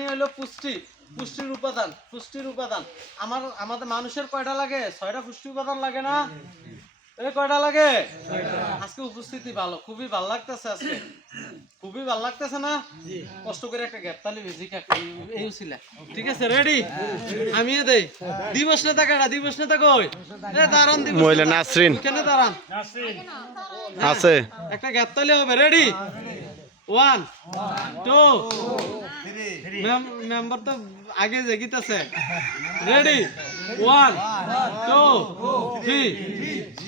মানে হলো পুষ্টি, পুষ্টির উপাদান। আমাদের মানুষের কয়টা লাগে? 6টা পুষ্টি উপাদান লাগে না? কয়টা লাগে? আজকে উপস্থিতি ভালো, খুবই ভালো লাগতেছে আজকে, খুবই ভালো লাগতেছে না? কষ্ট করে একটা গ্যাপ তালি বেশি এই ছিল। ঠিক আছে, রেডি? আমি দেই দিবস নেতা কাটা, দিবস নেতা কই? দাঁড়ান, দিবস মহিলা নাসরিন কেন দাঁড়ান? আছে। একটা গ্যাপ তালি হবে। রেডি? 1 2 মেম্বার তো আগে জেগিতেছে। রেডি? 1 2 3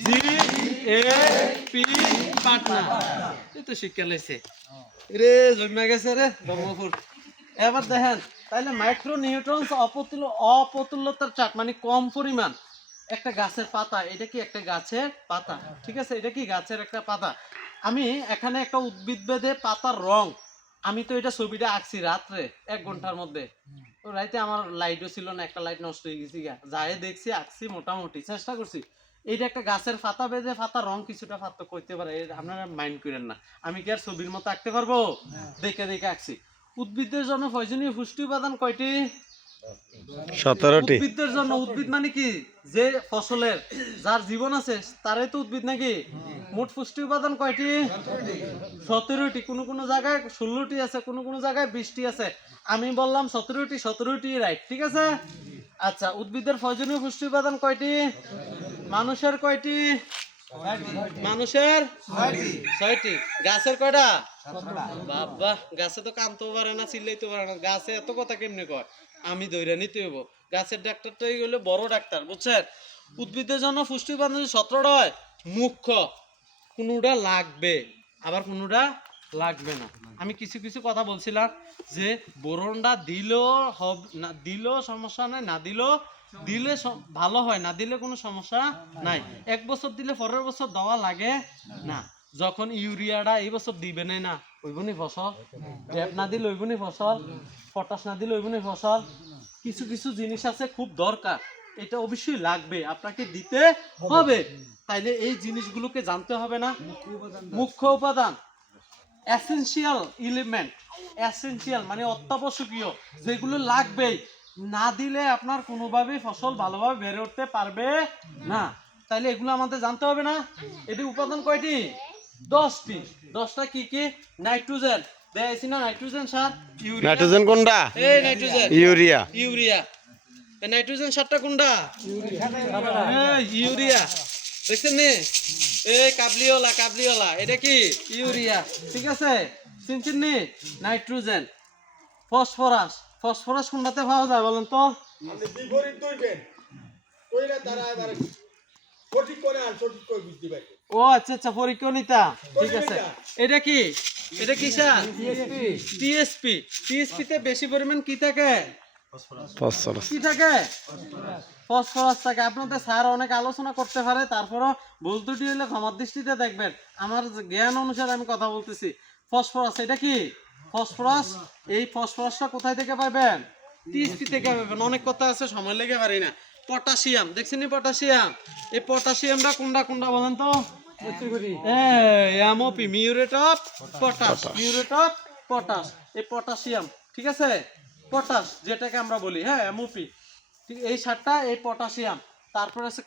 GAP পাটনা। এই তো শিক্ষা লাইছে রে, জন্মে গেছে রে ব্রহ্মপুর। এবার দেখেন, তাইলে মাইক্রো নিউট্রনস অপতুল্যতার চার্ট মানে কম পরিমাণ। একটা গাছের পাতা, এটা কি একটা গাছের পাতা? ঠিক আছে, এটা কি গাছের একটা পাতা। আমি এখানে একটা উদ্ভিদ বেদে পাতার রং, আমি তো এটা ছবিটা আঁকছি রাত্রে 1 ঘন্টার মধ্যে। তো রাইতে আমার লাইটও ছিল না, একটা লাইট নষ্ট হয়ে গেছি গা, যাই দেখছি আঁকছি, মোটামুটি চেষ্টা করছি। এইটা একটা গাছের পাতা বেঁধে পাতার রং কিছুটা পার্থক্য করতে পারে, আপনারা মাইন্ড করেন না। আমি কি আর ছবির মতো আঁকতে পারবো? দেখে দেখে আঁকছি। উদ্ভিদের জন্য প্রয়োজনীয় পুষ্টি উপাদান কয়টি? 17টি। উদ্ভিদের জন্য, উদ্ভিদ মানে কি? যে ফসলের যার জীবন আছে তারাই তো উদ্ভিদ নাকি? মোট পুষ্টি উপাদান কয়টি? 17টি। কোনো কোনো জায়গায় 16টি আছে, কোনো কোনো জায়গায় 20টি আছে। আমি বললাম 17টি রাইট। ঠিক আছে। আচ্ছা, উদ্ভিদের প্রয়োজনীয় পুষ্টি উপাদান কয়টি? মানুষের কয়টি? মানুষের 6টি। গাছের কয়টা? বাবা, গাছে তো কানতেও পারে না, চিল্লাইতে পারে না, গাছে এত কথা কেমনে কয়? আমি ধইরা নিতে হইব। গাছের ডাক্তারটাই হইলো বড় ডাক্তার, বুঝছেন? উদ্ভিদের জন্য পুষ্টি উপাদান 17টা হয়, মুখ্য কোনোটা লাগবে, আবার কোনোটা লাগবে না। আমি কিছু কিছু কথা বলছিলাম যে বোরনটা দিলেও না দিলেও সমস্যা নাই, না দিলেও দিলে ভালো হয়, না দিলে কোনো সমস্যা নাই। 1 বছর দিলে পরের বছর দেওয়া লাগে না। যখন ইউরিয়াটা এই বছর দিবে না, ওইবনি ফসল। ড্যাপ না দিলে ওইবনি ফসল, পটাশ না দিলে ওইবনি ফসল। কিছু কিছু জিনিস আছে খুব দরকার, এটা অবশ্যই লাগবে, আপনাকে দিতে হবে। তাইলে এই জিনিসগুলোকে জানতে হবে না? মুখ্য উপাদান, এসেনশিয়াল এলিমেন্ট, এসেনশিয়াল মানে অত্যাবশ্যকীয়, যেগুলো লাগবেই, না দিলে আপনার কোনোভাবেই ফসল ভালোভাবে বেড়ে উঠতে পারবে না। তাইলে এগুলো আমাদের জানতে হবে না? এটি উপাদান কয়টি? 10টি। 10টা কি কি? নাইট্রোজেন দেখাইছি না, নাইট্রোজেন সার। নাইট্রোজেন কোনটা? এই নাইট্রোজেন, ইউরিয়া। ইউরিয়া। এই নাইট্রোজেন সারটা কোনটা? ইউরিয়া। দেখছেন নি? এই কাবলিওয়ালা এটা কি? ইউরিয়া। ঠিক আছে, চিনছেন নি? নাইট্রোজেন। ফসফরাস কোনটাতে পাওয়া যায় বলেন তো? ও আচ্ছা আচ্ছা, পরীক্ষা নিতা। ঠিক আছে, এটা কি? এটা কি স্যার? টিএসপি। টিএসপি তে বেশি পরিমাণ কি থাকে? ফসফরাস। কি থাকে? ফসফরাস থাকে। আপনাদের স্যার অনেক আলোচনা করতে পারে, তারপরও ভুল ত্রুটি হলে ক্ষমার দৃষ্টিতে দেখবেন। আমার জ্ঞান অনুসারে আমি কথা বলতেছি। ফসফরাস, এটা কি? ফসফরাস। এই ফসফরাসটা কোথায় থেকে পাবেন? টিএসপি থেকে পাবেন। অনেক কথা আছে, সময় লেগে পারি না। পটাশিয়াম, দেখছেন পটাশিয়াম? এই পটাশিয়ামটা কোনটা কোনটা বলেন তো? MOP, muriate of potash, muriate of potash. এই পটাশিয়াম, ঠিক আছে, পটাশ যেটাকে আমরা বলি, হ্যাঁ এমওপি। ঠিক, এই সারটা এই পটাশিয়াম। তারপরে আছে